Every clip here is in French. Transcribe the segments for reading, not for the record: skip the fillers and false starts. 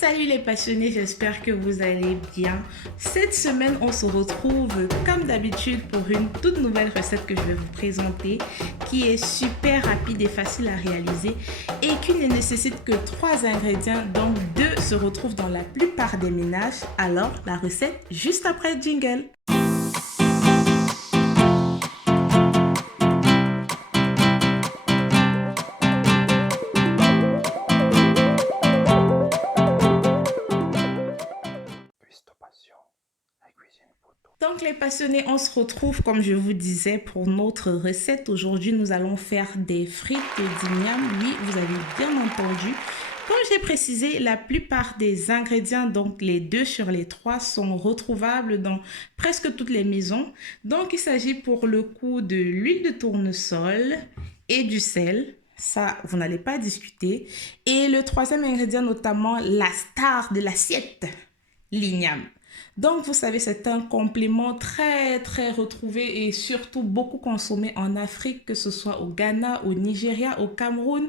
Salut les passionnés, j'espère que vous allez bien. Cette semaine, on se retrouve comme d'habitude pour une toute nouvelle recette que je vais vous présenter qui est super rapide et facile à réaliser et qui ne nécessite que 3 ingrédients, donc 2 se retrouvent dans la plupart des ménages. Alors, la recette juste après le jingle. Donc les passionnés, on se retrouve comme je vous disais pour notre recette. Aujourd'hui, nous allons faire des frites d'igname. Oui, vous avez bien entendu. Comme j'ai précisé, la plupart des ingrédients, donc les 2 sur les 3, sont retrouvables dans presque toutes les maisons. Donc il s'agit pour le coup de l'huile de tournesol et du sel. Ça, vous n'allez pas discuter. Et le 3e ingrédient, notamment la star de l'assiette, l'igname. Donc, vous savez, c'est un complément très retrouvé et surtout beaucoup consommé en Afrique, que ce soit au Ghana, au Nigeria, au Cameroun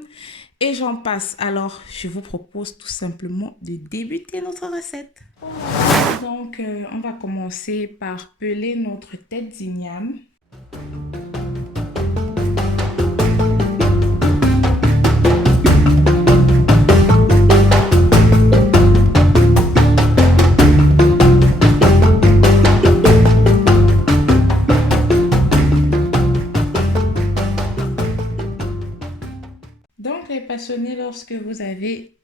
et j'en passe. Alors, je vous propose tout simplement de débuter notre recette. Donc, on va commencer par peler notre tête d'igname. Donc, les passionnés, lorsque vous avez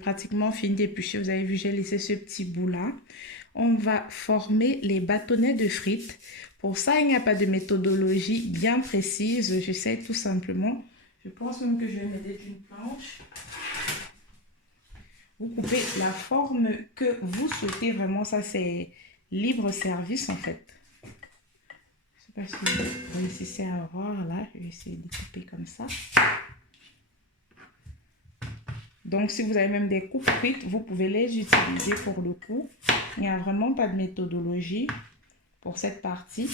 pratiquement fini d'éplucher, vous avez vu, j'ai laissé ce petit bout-là. On va former les bâtonnets de frites. Pour ça, il n'y a pas de méthodologie bien précise. J'essaie tout simplement. Je pense même que je vais m'aider d'une planche. Vous coupez la forme que vous souhaitez. Vraiment, ça, c'est libre service, en fait. Je ne sais pas si vous réussissez à voir, là. Je vais essayer de couper comme ça. Donc, si vous avez même des coupes frites, vous pouvez les utiliser pour le coup. Il n'y a vraiment pas de méthodologie pour cette partie.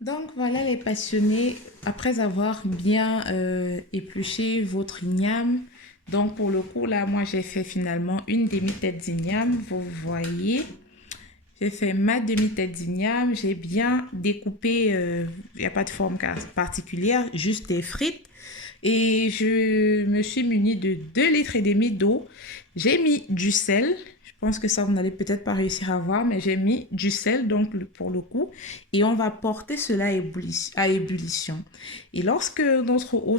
Donc voilà les passionnés, après avoir bien épluché votre igname, donc pour le coup là moi j'ai fait finalement une demi-tête d'igname, vous voyez, j'ai fait ma demi-tête d'igname, j'ai bien découpé, il n'y a pas de forme particulière, juste des frites et je me suis munie de 2,5 litres d'eau, j'ai mis du sel. Je pense que ça, vous n'allez peut-être pas réussir à voir, mais j'ai mis du sel donc pour le coup. Et on va porter cela à ébullition. Et lorsque notre eau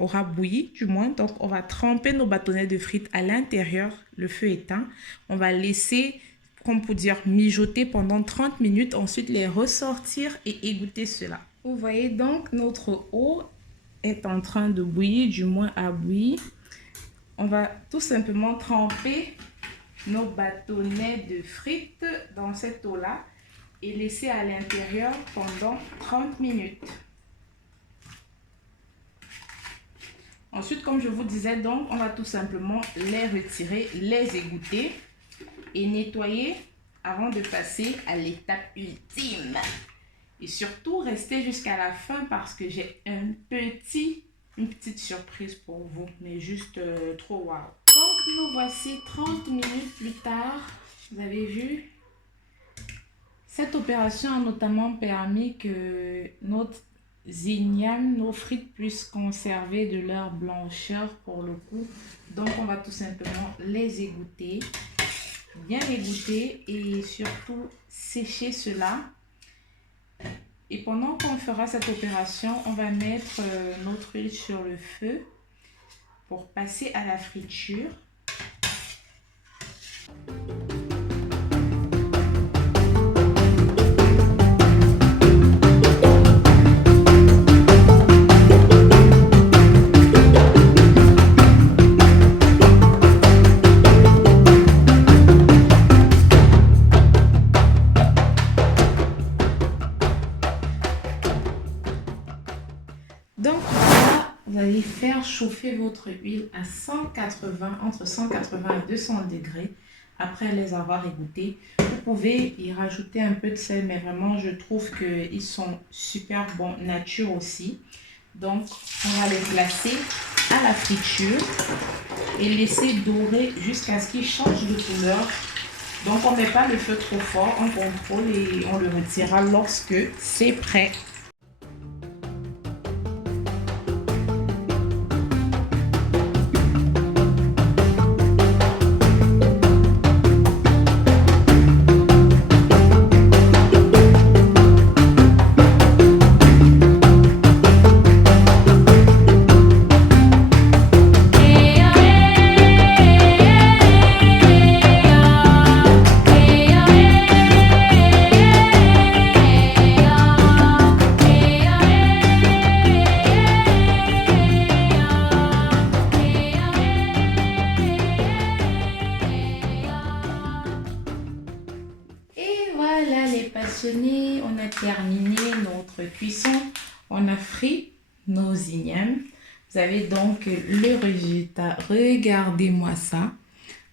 aura bouilli, du moins, donc on va tremper nos bâtonnets de frites à l'intérieur, le feu éteint. On va laisser, comme pour dire, mijoter pendant 30 minutes. Ensuite, les ressortir et égoutter cela. Vous voyez donc, notre eau est en train de bouillir, du moins à bouillir. On va tout simplement tremper nos bâtonnets de frites dans cette eau-là et laisser à l'intérieur pendant 30 minutes. Ensuite, comme je vous disais, donc, on va tout simplement les retirer, les égoutter et nettoyer avant de passer à l'étape ultime. Et surtout, restez jusqu'à la fin parce que j'ai une petite surprise pour vous, mais juste trop wow. Donc, nous voici 30 minutes plus tard. Vous avez vu? Cette opération a notamment permis que notre igname, nos frites puissent conserver de leur blancheur pour le coup. Donc, on va tout simplement les égoutter, bien égoutter et surtout sécher cela. Et pendant qu'on fera cette opération, on va mettre notre huile sur le feu pour passer à la friture. Donc là, vous allez faire chauffer votre huile à 180, entre 180 et 200 degrés. Après les avoir égouttées, vous pouvez y rajouter un peu de sel, mais vraiment, je trouve qu'ils sont super bons nature aussi. Donc, on va les placer à la friture et laisser dorer jusqu'à ce qu'ils changent de couleur. Donc, on ne met pas le feu trop fort, on contrôle et on le retirera lorsque c'est prêt. Et voilà les passionnés, on a terminé notre cuisson. On a frit nos ignames. Vous avez donc le résultat. Regardez-moi ça.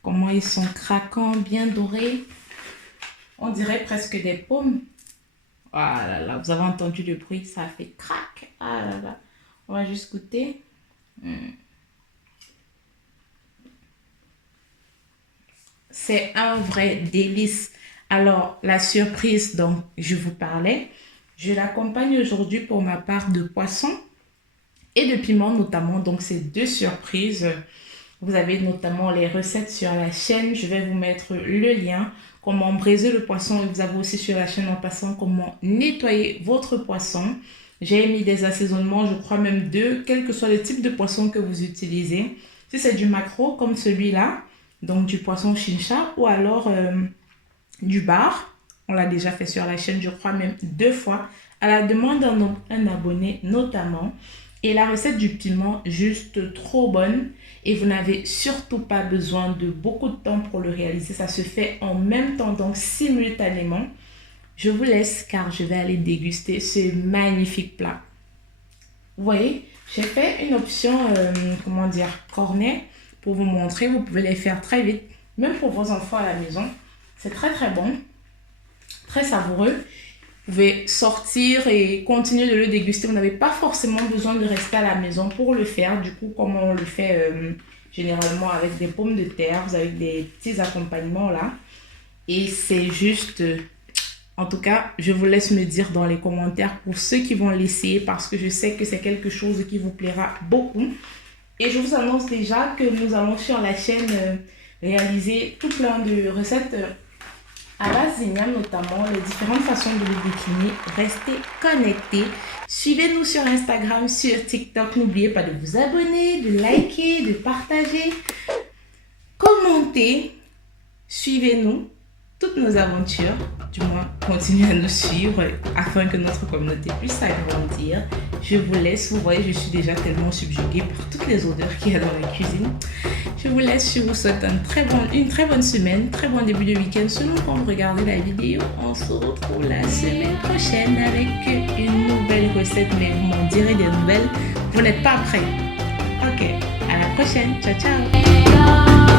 Comment ils sont craquants, bien dorés. On dirait presque des pommes. Ah là là, vous avez entendu le bruit, ça fait crac. Ah là là. On va juste goûter. C'est un vrai délice. Alors, la surprise dont je vous parlais, je l'accompagne aujourd'hui pour ma part de poisson et de piment notamment. Donc, c'est deux surprises. Vous avez notamment les recettes sur la chaîne. Je vais vous mettre le lien. Comment braiser le poisson. Et vous avez aussi sur la chaîne en passant comment nettoyer votre poisson. J'ai mis des assaisonnements, je crois même deux, quel que soit le type de poisson que vous utilisez. Si c'est du maquereau comme celui-là, donc du poisson chincha ou alors du bar. On l'a déjà fait sur la chaîne, je crois même deux fois, à la demande d'un abonné notamment. Et la recette du piment, juste trop bonne. Et vous n'avez surtout pas besoin de beaucoup de temps pour le réaliser. Ça se fait en même temps, donc simultanément. Je vous laisse car je vais aller déguster ce magnifique plat. Vous voyez, j'ai fait une option, comment dire, cornet pour vous montrer. Vous pouvez les faire très vite, même pour vos enfants à la maison. C'est très très bon, très savoureux. Vous pouvez sortir et continuer de le déguster. Vous n'avez pas forcément besoin de rester à la maison pour le faire. Du coup, comme on le fait généralement avec des pommes de terre, vous avez des petits accompagnements là. Et c'est juste... en tout cas, je vous laisse me dire dans les commentaires pour ceux qui vont l'essayer parce que je sais que c'est quelque chose qui vous plaira beaucoup. Et je vous annonce déjà que nous allons sur la chaîne réaliser tout plein de recettes à base d'igname, notamment les différentes façons de les décliner. Restez connectés. Suivez-nous sur Instagram, sur TikTok. N'oubliez pas de vous abonner, de liker, de partager, commenter. Suivez-nous. Toutes nos aventures, du moins continuez à nous suivre afin que notre communauté puisse s'agrandir. Je vous laisse, vous voyez, je suis déjà tellement subjuguée par toutes les odeurs qu'il y a dans la cuisine. Je vous laisse, je vous souhaite une très bonne semaine, très bon début de week-end. Selon quand vous regardez la vidéo, on se retrouve la semaine prochaine avec une nouvelle recette, mais vous m'en direz des nouvelles. Vous n'êtes pas prêts. Ok, à la prochaine, ciao ciao.